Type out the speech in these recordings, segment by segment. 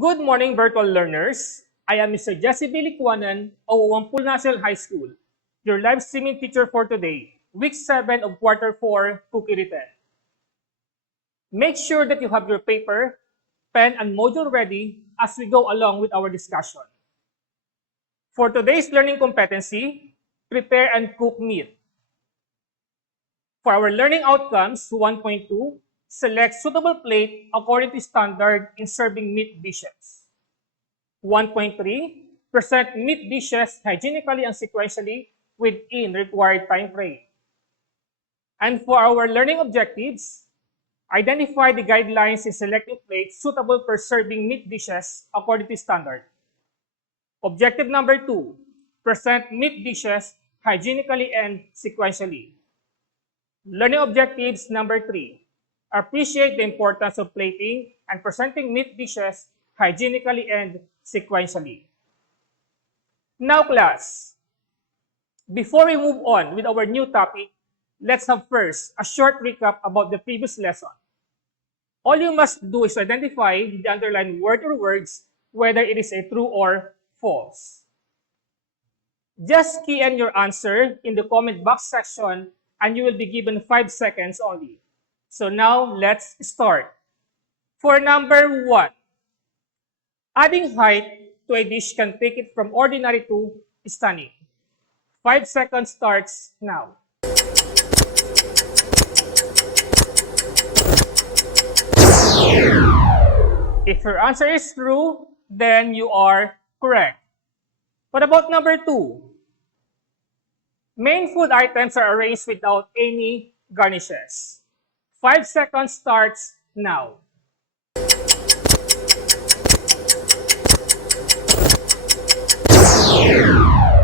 Good morning, virtual learners. I am Mr. Jessie Licuanan of Wawangpulo National High School, your live streaming teacher for today, week 7 of quarter 4, Cookery 10. Make sure that you have your paper, pen, and module ready as we go along with our discussion. For today's learning competency, prepare and cook meat. For our learning outcomes, 1.2, select suitable plate according to standard in serving meat dishes. 1.3, present meat dishes hygienically and sequentially within required time frame. And for our learning objectives, identify the guidelines in selecting plates suitable for serving meat dishes according to standard. Objective number 2, present meat dishes hygienically and sequentially. Learning objectives number 3, appreciate the importance of plating and presenting meat dishes hygienically and sequentially. Now, class, before we move on with our new topic, let's have first a short recap about the previous lesson. All you must do is identify the underlined word or words, whether it is a true or false. Just key in your answer in the comment box section and you will be given 5 seconds only. So now, let's start. For number 1, adding height to a dish can take it from ordinary to stunning. 5 seconds starts now. If your answer is true, then you are correct. What about number 2? Main food items are arranged without any garnishes. 5 seconds starts now.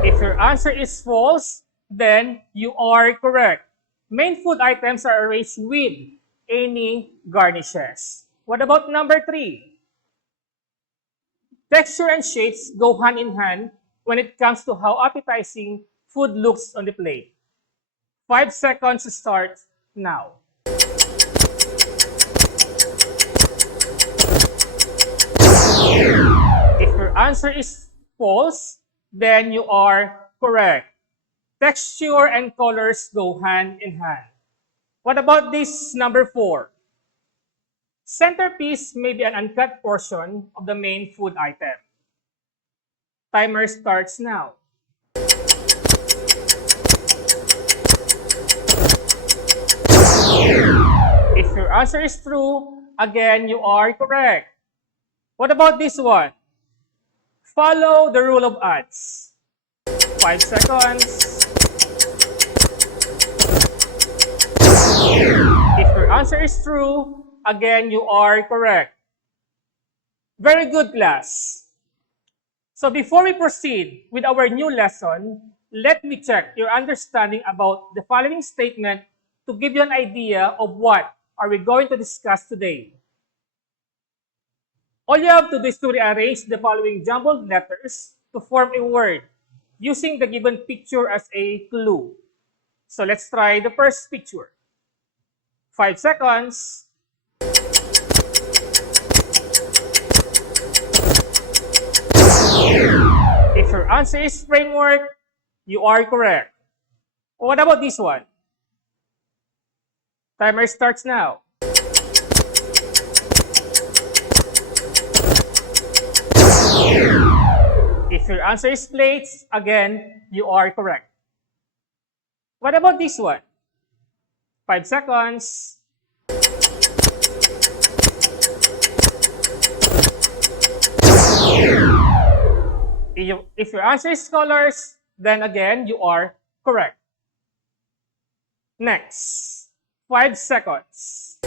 If your answer is false, then you are correct. Main food items are arranged with any garnishes. What about number 3? Texture and shapes go hand in hand when it comes to how appetizing food looks on the plate. 5 seconds start now. If your answer is false, then you are correct. Texture and colors go hand in hand. What about this number 4? Centerpiece may be an uncut portion of the main food item. Timer starts now. If your answer is true, again, you are correct. What about this one? Follow the rule of odds. 5 seconds. If your answer is true, again, you are correct. Very good, class. So before we proceed with our new lesson, let me check your understanding about the following statement to give you an idea of what are we going to discuss today. All you have to do is to rearrange the following jumbled letters to form a word using the given picture as a clue. So let's try the first picture. 5 seconds. If your answer is framework, you are correct. What about this one? Timer starts now. If your answer is plates, again, you are correct. What about this one? 5 seconds. If your answer is colors, then again, you are correct. Next, 5 seconds.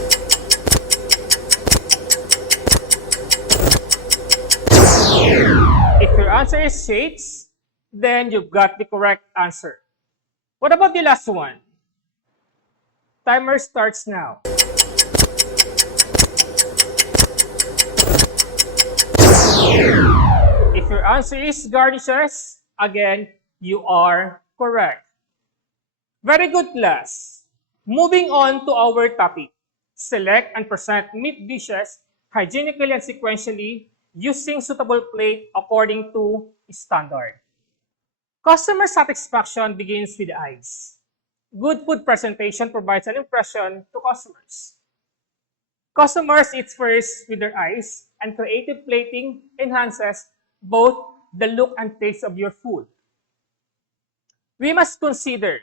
If your answer is shades, then you've got the correct answer. What about the last one? Timer starts now. If your answer is garnishes, again, you are correct. Very good, class. Moving on to our topic. Select and present meat dishes hygienically and sequentially using suitable plate according to standard. Customer satisfaction begins with the eyes. Good food presentation provides an impression to customers. Customers eat first with their eyes, and creative plating enhances both the look and taste of your food. We must consider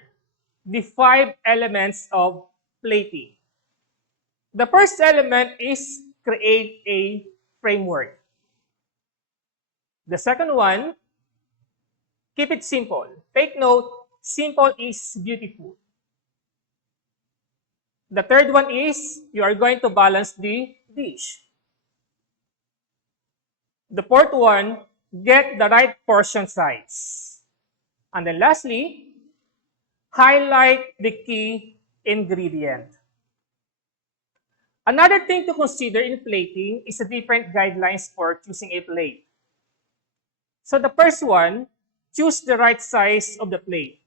the 5 elements of plating. The first element is create a framework. The second one, keep it simple. Take note, simple is beautiful. The third one is you are going to balance the dish. The fourth one, get the right portion size. And then lastly, highlight the key ingredient. Another thing to consider in plating is the different guidelines for choosing a plate. So the first one, choose the right size of the plate,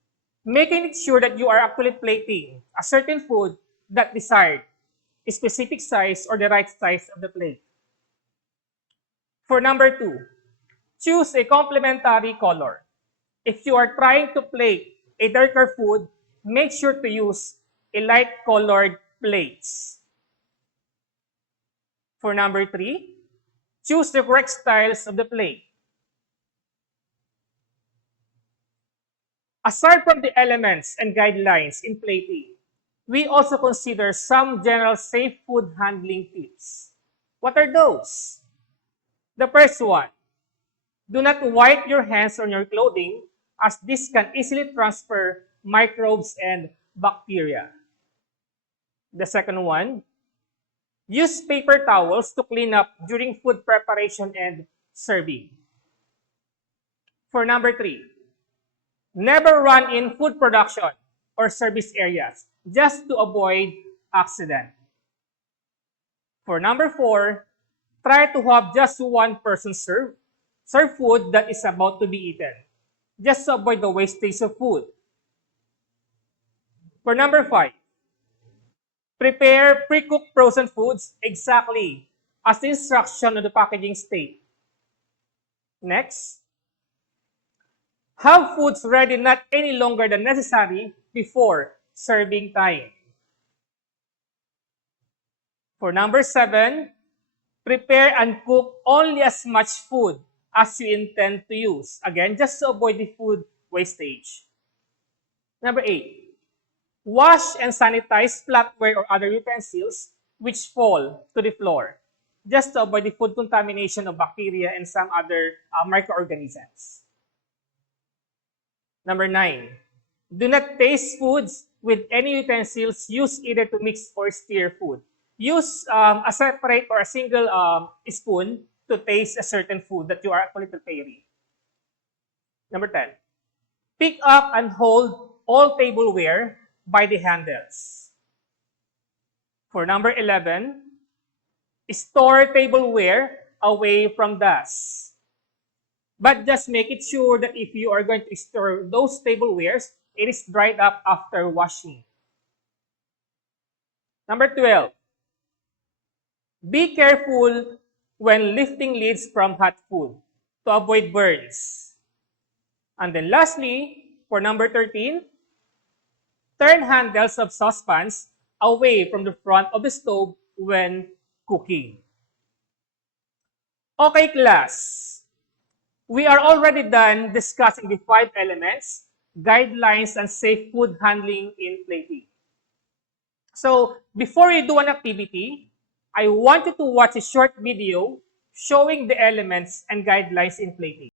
making it sure that you are actually plating a certain food that desired a specific size or the right size of the plate. For number 2, choose a complementary color. If you are trying to plate a darker food, make sure to use a light colored plates. For number 3, choose the correct styles of the plate. Aside from the elements and guidelines in plating, we also consider some general safe food handling tips. What are those? The first one, do not wipe your hands on your clothing as this can easily transfer microbes and bacteria. The second one, use paper towels to clean up during food preparation and serving. For number 3, never run in food production or service areas just to avoid accident. For number 4, try to have just one person serve food that is about to be eaten, just to avoid the wastage of food. For number 5, prepare pre-cooked frozen foods exactly as the instruction of the packaging state. Next, have foods ready not any longer than necessary before serving time. For number 7, prepare and cook only as much food as you intend to use. Again, just to avoid the food wastage. Number 8, wash and sanitize flatware or other utensils which fall to the floor, just to avoid the food contamination of bacteria and some other microorganisms. Number 9, do not taste foods with any utensils used either to mix or stir food. Use a separate or a single spoon to taste a certain food that you are actually preparing. Number 10, pick up and hold all tableware by the handles. For number 11, store tableware away from dust. But just make it sure that if you are going to store those tablewares, it is dried up after washing. Number 12, be careful when lifting lids from hot food to avoid burns. And then lastly, for number 13, turn handles of saucepans away from the front of the stove when cooking. Okay, class. We are already done discussing the 5 elements, guidelines, and safe food handling in plating. So, before you do an activity, I want you to watch a short video showing the elements and guidelines in plating.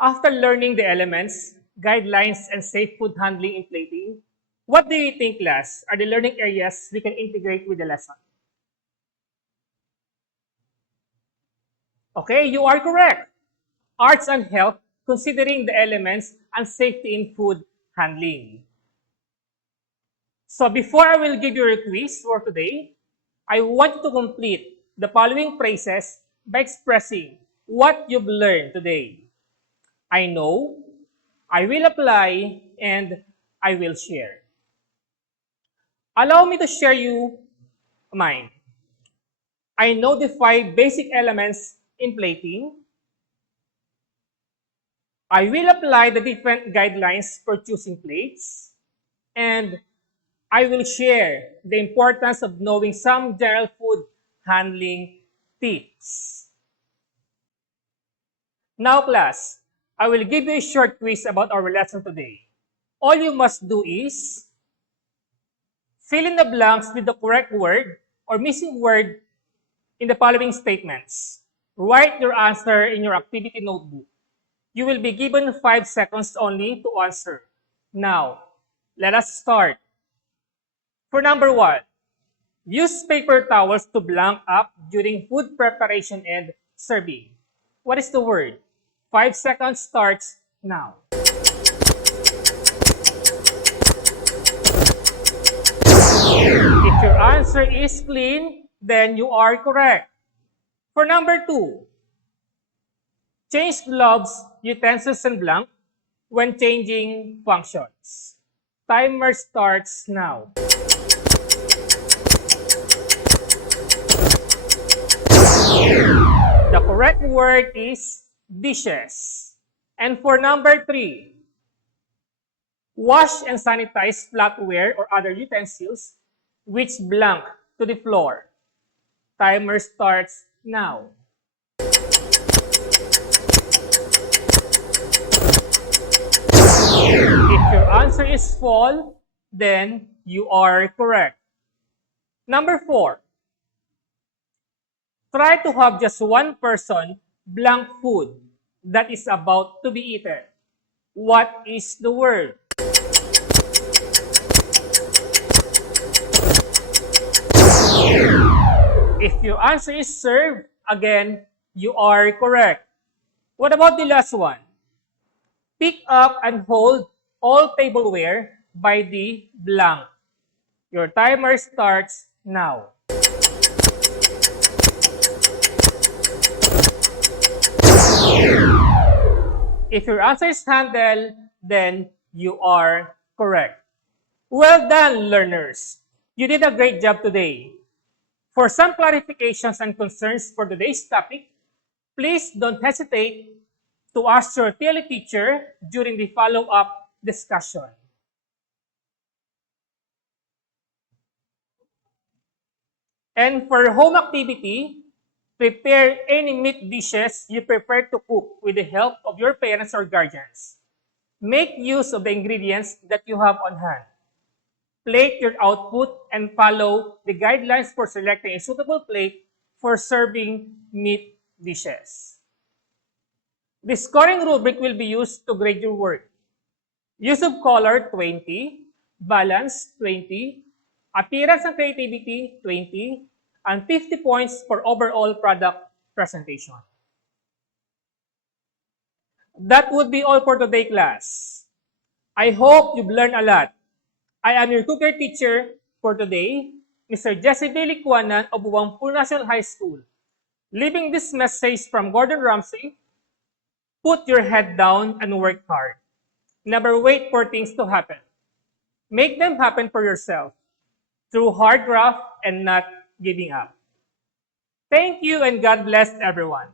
After learning the elements, guidelines, and safe food handling in plating, what do you think, class, are the learning areas we can integrate with the lesson? Okay, you are correct. Arts and health, considering the elements and safety in food handling. So before I will give you a quiz for today, I want you to complete the following phrases by expressing what you've learned today. I know, I will apply, and I will share. Allow me to share you mine. I know the 5 basic elements in plating. I will apply the different guidelines for choosing plates. And I will share the importance of knowing some general food handling tips. Now, class, I will give you a short quiz about our lesson today. All you must do is fill in the blanks with the correct word or missing word in the following statements. Write your answer in your activity notebook. You will be given 5 seconds only to answer. Now, let us start. For number 1, use paper towels to blank up during food preparation and serving. What is the word? 5 seconds starts now. If your answer is clean, then you are correct. For number 2, change gloves, utensils, and blank when changing functions. Timer starts now. The correct word is dishes. And for number 3, wash and sanitize flatware or other utensils which blank to the floor. Timer starts now. If your answer is full, then you are correct. Number 4, try to have just one person blank food that is about to be eaten. What is the word? If your answer is served, again, you are correct. What about the last one? Pick up and hold all tableware by the blank. Your timer starts now. If your answer is handle, then you are correct. Well done, learners. You did a great job today. For some clarifications and concerns for today's topic, please don't hesitate to ask your TLE teacher during the follow-up discussion. And for home activity, prepare any meat dishes you prefer to cook with the help of your parents or guardians. Make use of the ingredients that you have on hand. Plate your output and follow the guidelines for selecting a suitable plate for serving meat dishes. The scoring rubric will be used to grade your work. Use of color, 20. Balance, 20. Appearance and creativity, 20. And 50 points for overall product presentation. That would be all for today, class. I hope you've learned a lot. I am your cookery teacher for today, Mr. Jessie Licuanan of Wawangpulo National High School. Leaving this message from Gordon Ramsay, put your head down and work hard. Never wait for things to happen. Make them happen for yourself through hard graft and not giving up. Thank you and God bless everyone.